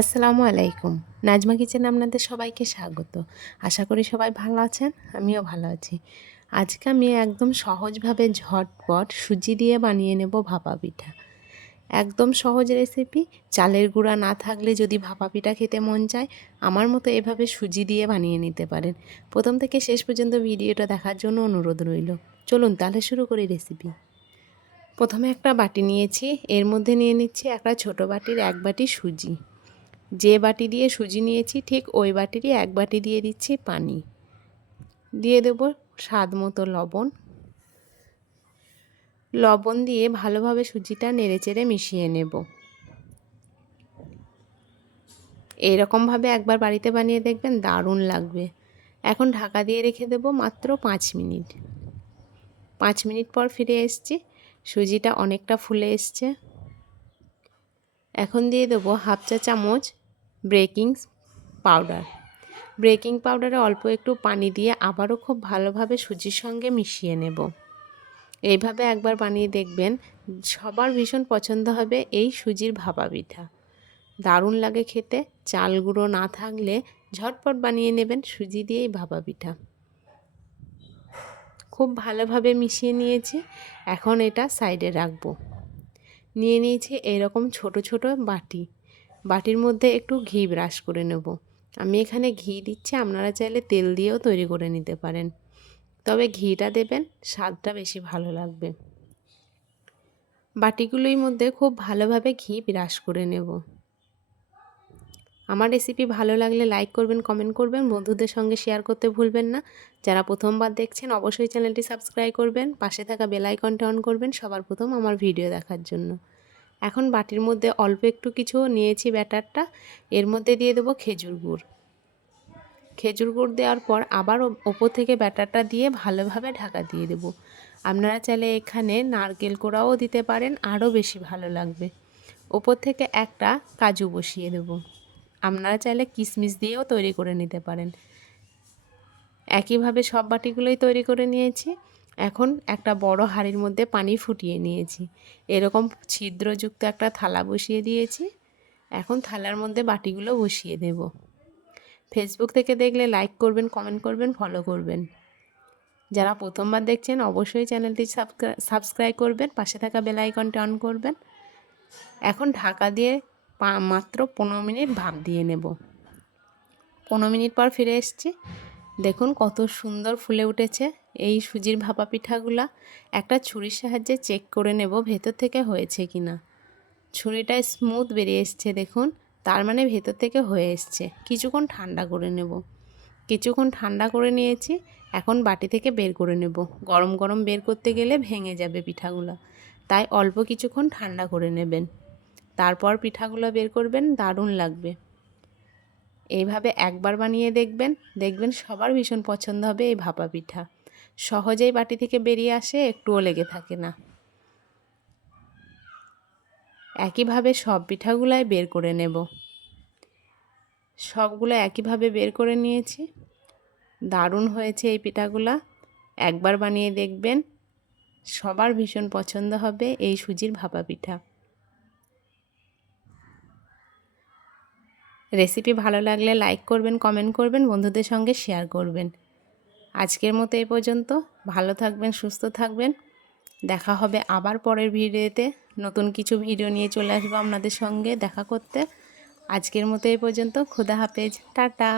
আসসালামু আলাইকুম। নাজমা কিচেনে আপনাদের সবাইকে স্বাগত। আশা করি সবাই ভালো আছেন, আমিও ভালো আছি। আজকে আমি একদম সহজভাবে ঝটপট সুজি দিয়ে বানিয়ে নেব ভাপা পিঠা। একদম সহজ রেসিপি। চালের গুঁড়া না থাকলে যদি ভাপা পিঠা খেতে মন চায়, আমার মতো এভাবে সুজি দিয়ে বানিয়ে নিতে পারেন। প্রথম থেকে শেষ পর্যন্ত ভিডিওটা দেখার জন্য অনুরোধ রইল। চলুন তাহলে শুরু করি রেসিপি। প্রথমে একটা বাটি নিয়েছি, এর মধ্যে নিয়ে নিচ্ছি একটা ছোট বাটির 1 বাটি সুজি। যে বাটি দিয়ে সুজি নিয়েছি ঠিক ওই বাটিরই 1 বাটি দিয়ে দিচ্ছি পানি। দিয়ে দেব স্বাদ মতো লবণ। লবণ দিয়ে ভালোভাবে সুজিটা নেড়েচেড়ে মিশিয়ে নেব। এইরকমভাবে একবার বাড়িতে বানিয়ে দেখবেন, দারুণ লাগবে। এখন ঢাকা দিয়ে রেখে দেব মাত্র 5 মিনিট। 5 মিনিট পর ফিরে এসেছি, সুজিটা অনেকটা ফুলে এসছে। এখন দিয়ে দেব হাফ চা চামচ বেকিং পাউডার। বেকিং পাউডারে অল্প একটু পানি দিয়ে আবারও খুব ভালোভাবে সুজির সঙ্গে মিশিয়ে নেব। এইভাবে একবার বানিয়ে দেখবেন, সবার ভীষণ পছন্দ হবে এই সুজির ভাপা পিঠা। দারুণ লাগে খেতে। চাল গুঁড়ো না থাকলে ঝটপট বানিয়ে নেবেন সুজি দিয়েই ভাপা পিঠা। খুব ভালোভাবে মিশিয়ে নিয়েছি, এখন এটা সাইডে রাখবো। নিয়ে নিয়েছি এরকম ছোট ছোট বাটি। বাটির মধ্যে একটু ঘি ব্রাশ করে নেব। আমি এখানে ঘি দিচ্ছি, আপনারা চাইলে তেল দিয়েও তৈরি করে নিতে পারেন, তবে ঘিটা দেবেন, স্বাদটা বেশি ভালো লাগবে। বাটিগুলোর মধ্যে খুব ভালোভাবে ঘি ব্রাশ করে নেব। আমার রেসিপি ভালো লাগলে লাইক করবেন, কমেন্ট করবেন, বন্ধুদের সঙ্গে শেয়ার করতে ভুলবেন না। যারা প্রথমবার দেখছেন অবশ্যই চ্যানেলটি সাবস্ক্রাইব করবেন, পাশে থাকা বেল আইকনটা অন করবেন সবার প্রথম আমার ভিডিও দেখার জন্য। এখন বাটির মধ্যে অল্প একটু কিছু নিয়েছি ব্যাটারটা, এর মধ্যে দিয়ে দেবো খেজুর গুড়। খেজুর গুড় দেওয়ার পর আবার ওপর থেকে ব্যাটারটা দিয়ে ভালোভাবে ঢাকা দিয়ে দেব। আপনারা চাইলে এখানে নারকেল কোড়াও দিতে পারেন, আরও বেশি ভালো লাগবে। ওপর থেকে একটা কাজু বসিয়ে দেব। আপনারা চাইলে কিশমিশ দিয়েও তৈরি করে নিতে পারেন। একইভাবে সব বাটিগুলোই তৈরি করে নিয়েছি। এখন একটা বড় হাঁড়ির মধ্যে পানি ফুটিয়ে নিয়েছি। এরকম ছিদ্রযুক্ত একটা থালা বসিয়ে দিয়েছি। এখন থালার মধ্যে বাটিগুলো বসিয়ে দেব। ফেসবুক থেকে দেখলে লাইক করবেন, কমেন্ট করবেন, ফলো করবেন। যারা প্রথমবার দেখছেন অবশ্যই চ্যানেলটি সাবস্ক্রাইব করবেন, পাশে থাকা বেল আইকনটা অন করবেন। এখন ঢাকা দিয়ে মাত্র 15 মিনিট ভাপ দিয়ে নেব। 15 মিনিট পর ফিরে এসেছি। দেখুন কত সুন্দর ফুলে উঠেছে এই সুজির ভাপা পিঠাগুলা। একটা ছুরির সাহায্যে চেক করে নেব ভেতর থেকে হয়েছে কিনা। ছুরিটা স্মুথ বেরিয়ে এসছে দেখুন, তার মানে ভেতর থেকে হয়ে এসছে। কিছুক্ষণ ঠান্ডা করে নেব। কিছুক্ষণ ঠান্ডা করে নিয়েছি, এখন বাটি থেকে বের করে নেব। গরম গরম বের করতে গেলে ভেঙে যাবে পিঠাগুলো, তাই অল্প কিছুক্ষণ ঠান্ডা করে নেবেন, তারপর পিঠাগুলো বের করবেন, দারুণ লাগবে। এইভাবে একবার বানিয়ে দেখবেন, দেখবেন সবার ভীষণ পছন্দ হবে এই ভাপা পিঠা। সহজেই বাটি থেকে বেরিয়ে আসে, একটুও লেগে থাকে না। একইভাবে সব পিঠাগুলাই বের করে নেব। সবগুলো একইভাবে বের করে নিয়েছি। দারুণ হয়েছে এই পিঠাগুলা, একবার বানিয়ে দেখবেন, সবার ভীষণ পছন্দ হবে এই সুজির ভাপা পিঠা। রেসিপি ভালো লাগলে লাইক করবেন, কমেন্ট করবেন, বন্ধুদের সঙ্গে শেয়ার করবেন। আজকের মতো এই পর্যন্ত। ভালো থাকবেন, সুস্থ থাকবেন। দেখা হবে আবার পরের ভিডিওতে। নতুন কিছু ভিডিও নিয়ে চলে আসবো আপনাদের সঙ্গে দেখা করতে। আজকের মতো এই পর্যন্ত। খোদা হাফেজ, টাটা।